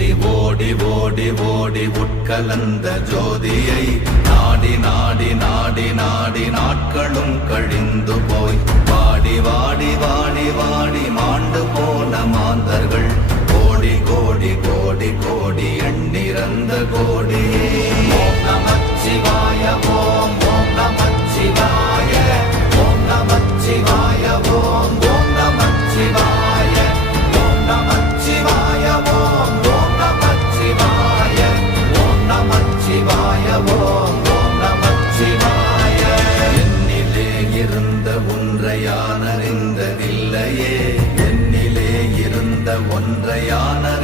ஓடி ஓடி ஓடி உட்கலந்த ஜோதியை நாடி நாடி நாடி நாடி நாட்களும் கழிந்து போய் வாடி வாடி வாடி வாடி மாண்டு போன மாந்தர்கள் கோடி கோடி கோடி கோடி எண்ணிறந்த கோடி. ஓம் நமச்சிவாய ஓம் ஓம் நமச்சிவாய ஓம் நமச்சிவாய ஓம் ஓம் நமச்சிவாய ஓம் நமச்சிவாய ஓம் ஓம் நமச்சிவாய ஓம் நமச்சிவாய ஓம் ஓம் நமச்சிவாய. என்னிலே இருந்த ஒன்றை யான் அறிந்ததில்லையே, என்னிலே இருந்த ஒன்றை யான்